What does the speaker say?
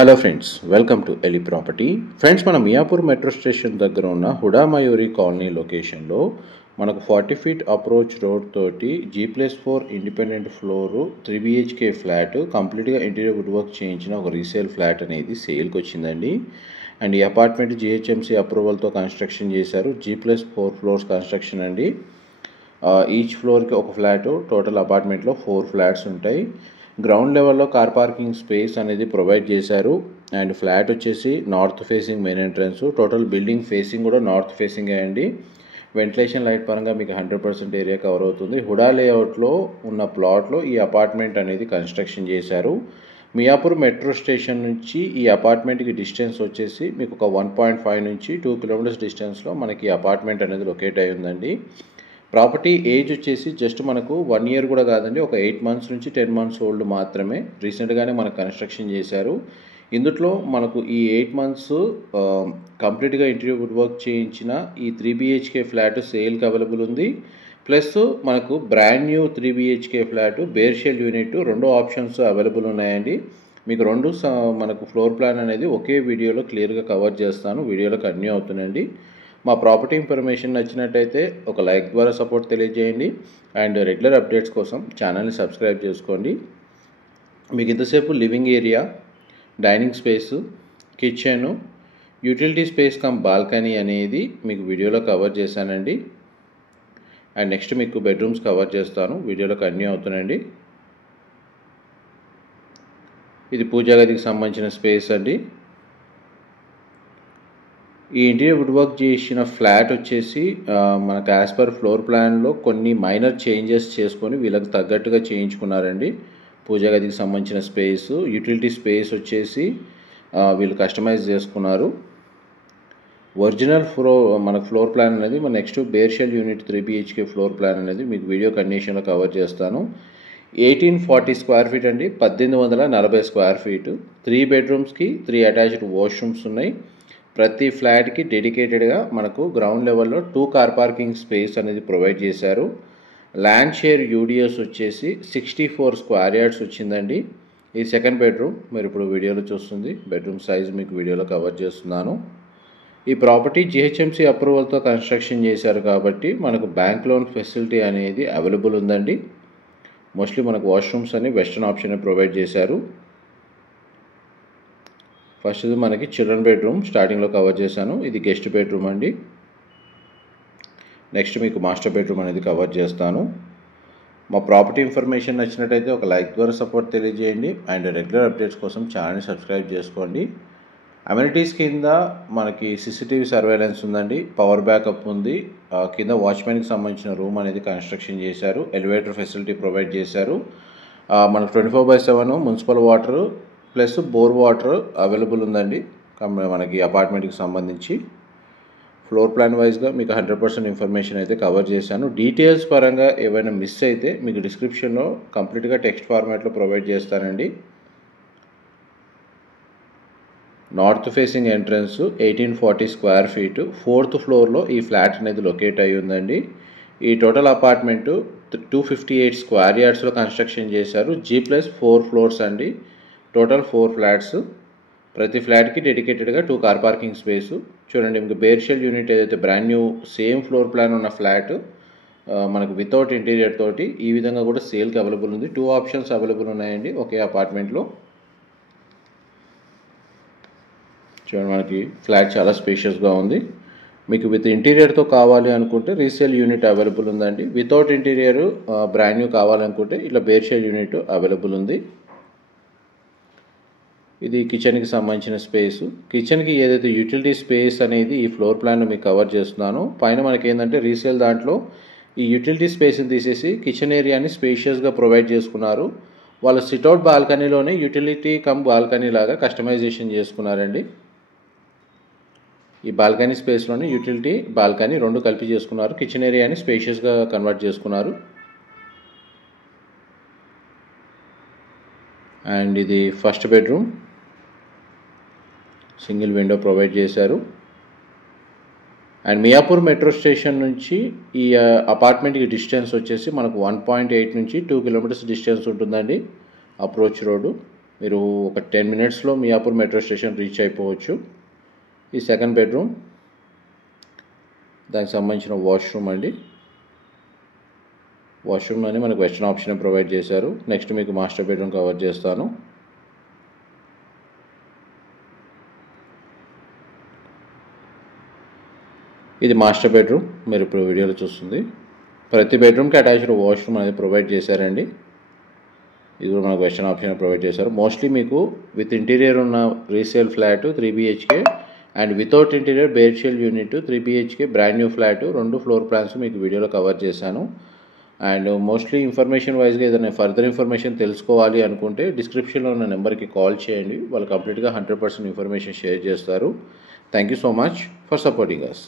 Hello friends, welcome to Eli property. Friends, మన Miyapur metro station దగ్గర ఉన్న హుడా మయూరి కాలనీ లొకేషన్లో మనకు 40 ఫీట్ అప్రోచ్ రోడ్ తోటి G+4 independent floor 3 BHK flat కంప్లీట్గా ఇంటీరియర్ వుడ్ వర్క్ చేయించిన ఒక రీసేల్ ఫ్లాట్ అనేది సేల్కి వచ్చిందండి. అండ్ ఈ అపార్ట్మెంట్ GHMC అప్రూవల్తో కన్స్ట్రక్షన్ చేశారు. G+4 ఫ్లోర్స్ కన్స్ట్రక్షన్ అండి. ఈచ్ ఫ్లోర్కి ఒక ఫ్లాటు. టోటల్ అపార్ట్మెంట్లో 4 ఫ్లాట్స్ ఉంటాయి. గ్రౌండ్ లెవెల్లో కార్ పార్కింగ్ స్పేస్ అనేది ప్రొవైడ్ చేశారు. అండ్ ఫ్లాట్ వచ్చేసి north facing main entrance. Total building facing కూడా నార్త్ ఫేసింగే అండి. వెంటిలేషన్ లైట్ పరంగా మీకు 100% ఏరియా కవర్ అవుతుంది. హుడా లేఅవుట్లో ఉన్న ప్లాట్లో ఈ అపార్ట్మెంట్ అనేది కన్స్ట్రక్షన్ చేశారు. మియాపూర్ మెట్రో స్టేషన్ నుంచి ఈ అపార్ట్మెంట్కి డిస్టెన్స్ వచ్చేసి మీకు ఒక 1.5 నుంచి 2 కిలోమీటర్స్ డిస్టెన్స్లో మనకి ఈ అపార్ట్మెంట్ అనేది లొకేట్ అయి ఉందండి. ప్రాపర్టీ ఏజ్ వచ్చేసి జస్ట్ మనకు 1 ఇయర్ కూడా కాదండి, ఒక 8 మంత్స్ నుంచి 10 మంత్స్ ఓల్డ్ మాత్రమే. రీసెంట్గానే మనకు కన్స్ట్రక్షన్ చేశారు. ఇందులో మనకు ఈ 8 మంత్స్ కంప్లీట్గా ఇంటీరియర్ వుడ్ వర్క్ చేయించిన ఈ 3 BHK ఫ్లాట్ సేల్కి అవైలబుల్ ఉంది. ప్లస్ మనకు brand new 3 BHK flat bare shell unit 2 options available ఉన్నాయండి. మీకు మనకు ఫ్లోర్ ప్లాన్ అనేది ఒకే వీడియోలో క్లియర్గా కవర్ చేస్తాను. వీడియోలో కంటిన్యూ అవుతుందండి. మా ప్రాపర్టీ ఇన్ఫర్మేషన్ నచ్చినట్టయితే ఒక లైక్ ద్వారా సపోర్ట్ తెలియజేయండి. అండ్ రెగ్యులర్ అప్డేట్స్ కోసం ఛానల్ని సబ్స్క్రైబ్ చేసుకోండి. మీకు ఇంతసేపు living area, dining space, kitchen, utility space come balcony అనేది మీకు వీడియోలో కవర్ చేశానండి. అండ్ నెక్స్ట్ మీకు బెడ్రూమ్స్ కవర్ చేస్తాను. వీడియోలో కంటిన్యూ అవుతుందండి. ఇది పూజా గదికి సంబంధించిన స్పేస్ అండి. ఈ ఇంటీరియర్ వుడ్ వర్క్ చేసిన ఫ్లాట్ వచ్చేసి మనకు యాజ్ పర్ ఫ్లోర్ ప్లాన్లో కొన్ని మైనర్ చేంజెస్ చేసుకొని వీళ్ళకి తగ్గట్టుగా చేయించుకున్నారండి. పూజా గదికి సంబంధించిన స్పేస్, యూటిలిటీ స్పేస్ వచ్చేసి వీళ్ళు కస్టమైజ్ చేసుకున్నారు. ఒరిజినల్ మనకు ఫ్లోర్ ప్లాన్ అనేది మన next bare shell unit 3 BHK floor plan అనేది మీకు వీడియో కండిషన్లో కవర్ చేస్తాను. 1840 స్క్వేర్ ఫీట్ అండి, 1840 స్క్వేర్ ఫీటు. 3 బెడ్రూమ్స్కి 3 అటాచ్డ్ వాష్రూమ్స్ ఉన్నాయి. ప్రతి ఫ్లాట్కి డెడికేటెడ్గా మనకు గ్రౌండ్ లెవెల్లో 2 కార్ పార్కింగ్ స్పేస్ అనేది ప్రొవైడ్ చేశారు. ల్యాండ్ షేర్ యూడిఎస్ వచ్చేసి 64 స్క్వేర్ యార్డ్స్ వచ్చిందండి. ఈ సెకండ్ బెడ్రూమ్ మీరు ఇప్పుడు వీడియోలో చూస్తుంది. బెడ్రూమ్ సైజ్ మీకు వీడియోలో కవర్ చేస్తున్నాను. ఈ ప్రాపర్టీ GHMC అప్రూవల్తో కన్స్ట్రక్షన్ చేశారు కాబట్టి మనకు బ్యాంక్ లోన్ ఫెసిలిటీ అనేది అవైలబుల్ ఉందండి. మోస్ట్లీ మనకు వాష్రూమ్స్ అని వెస్టర్న్ ఆప్షన్ ప్రొవైడ్ చేశారు. ఫస్ట్ ఇది మనకి చిల్డ్రన్ బెడ్రూమ్ స్టార్టింగ్లో కవర్ చేశాను. ఇది గెస్ట్ బెడ్రూమ్ అండి. నెక్స్ట్ మీకు మాస్టర్ బెడ్రూమ్ అనేది కవర్ చేస్తాను. మా ప్రాపర్టీ ఇన్ఫర్మేషన్ నచ్చినట్టయితే ఒక లైక్ ద్వారా సపోర్ట్ తెలియజేయండి. అండ్ రెగ్యులర్ అప్డేట్స్ కోసం ఛానల్ని సబ్స్క్రైబ్ చేసుకోండి. అమ్యూనిటీస్ కింద మనకి CCTV సర్వేలెన్స్ ఉందండి. పవర్ బ్యాకప్ ఉంది. కింద వాచ్మెన్కి సంబంధించిన రూమ్ అనేది కన్స్ట్రక్షన్ చేశారు. ఎలివేటర్ ఫెసిలిటీ ప్రొవైడ్ చేశారు. మనకు 24/7 municipal water plus bore water available ఉందండి మనకి అపార్ట్మెంట్కి సంబంధించి. ఫ్లోర్ ప్లాన్ వైజ్గా మీకు 100% ఇన్ఫర్మేషన్ అయితే కవర్ చేశాను. డీటెయిల్స్ పరంగా ఏవైనా మిస్ అయితే మీకు డిస్క్రిప్షన్లో కంప్లీట్గా టెక్స్ట్ ఫార్మాట్లో ప్రొవైడ్ చేస్తానండి. North facing entrance 1840 square feet. 4th ఫ్లోర్లో ఈ ఫ్లాట్ అనేది లొకేట్ అయి ఉందండి. ఈ టోటల్ అపార్ట్మెంటు 258 స్క్వేర్ యార్డ్స్లో కన్స్ట్రక్షన్ చేశారు. G+4 ఫ్లోర్స్ అండి. Total 4 flats. ప్రతి ఫ్లాట్కి డెడికేటెడ్గా 2 కార్ పార్కింగ్ స్పేసు. చూడండి, మీకు బేర్షెల్ యూనిట్ ఏదైతే brand new same floor plan ఉన్న ఫ్లాట్ మనకు వితౌట్ ఇంటీరియర్ తోటి ఈ విధంగా కూడా సేల్కి అవైలబుల్ ఉంది. 2 ఆప్షన్స్ అవైలబుల్ ఉన్నాయండి ఒకే అపార్ట్మెంట్లో. చూడండి, మనకి ఫ్లాట్ చాలా స్పేషియస్గా ఉంది. మీకు విత్ ఇంటీరియర్తో కావాలి అనుకుంటే రీసేల్ యూనిట్ అవైలబుల్ ఉందండి. వితౌట్ ఇంటీరియర్ బ్రాండ్ న్యూ కావాలనుకుంటే ఇట్లా బేర్షెల్ యూనిట్ అవైలబుల్ ఉంది. ఇది కిచెన్కి సంబంధించిన స్పేసు. కిచెన్కి ఏదైతే యూటిలిటీ స్పేస్ అనేది ఈ ఫ్లోర్ ప్లాన్ మీకు కవర్ చేస్తున్నాను. పైన మనకి ఏంటంటే రీసేల్ దాంట్లో ఈ యూటిలిటీ స్పేస్ని తీసేసి కిచెన్ ఏరియాని స్పేషియస్గా ప్రొవైడ్ చేసుకున్నారు. వాళ్ళు సిట్అవుట్ బాల్కనీలోనే యూటిలిటీ కమ్ బాల్కనీ లాగా కస్టమైజేషన్ చేసుకున్నారండి. ఈ బాల్కనీ స్పేస్లోనే యూటిలిటీ బాల్కనీ 2 కలిపి చేసుకున్నారు. కిచెన్ ఏరియాని స్పేషియస్గా కన్వర్ట్ చేసుకున్నారు. అండ్ ఇది first bedroom. Single window provide చేశారు. అండ్ మియాపూర్ మెట్రో స్టేషన్ నుంచి ఈ అపార్ట్మెంట్కి డిస్టెన్స్ వచ్చేసి మనకు 1.8 నుంచి 2 కిలోమీటర్స్ డిస్టెన్స్ ఉంటుందండి. Approach road. మీరు ఒక 10 మినిట్స్లో మియాపూర్ మెట్రో స్టేషన్ రీచ్ అయిపోవచ్చు. ఈ సెకండ్ బెడ్రూమ్, దానికి సంబంధించిన వాష్రూమ్ అండి. వాష్రూమ్లోనే మనకు వెస్టర్న్ ఆప్షన్ ప్రొవైడ్ చేశారు. నెక్స్ట్ మీకు మాస్టర్ బెడ్రూమ్ కవర్ చేస్తాను. ఇది మాస్టర్ బెడ్రూమ్, మీరు ఇప్పుడు వీడియోలో చూస్తుంది. ప్రతి బెడ్రూమ్కి అటాచ్డ్ వాష్రూమ్ అనేది ప్రొవైడ్ చేశారండి. ఇది కూడా మనకు వెస్టర్న్ ఆప్షన్ ప్రొవైడ్ చేశారు. మోస్ట్లీ మీకు విత్ ఇంటీరియర్ ఉన్న resale flat 3 BHK and without interior bare shell unit 3 BHK brand new flat 2 floor plans మీకు వీడియోలో కవర్ చేశాను. అండ్ మోస్ట్లీ ఇన్ఫర్మేషన్ వైజ్గా ఏదైనా ఫర్దర్ ఇన్ఫర్మేషన్ తెలుసుకోవాలి అనుకుంటే డిస్క్రిప్షన్లో ఉన్న నెంబర్కి కాల్ చేయండి. వాళ్ళు కంప్లీట్గా 100% ఇన్ఫర్మేషన్ షేర్ చేస్తారు. Thank you so much for supporting us.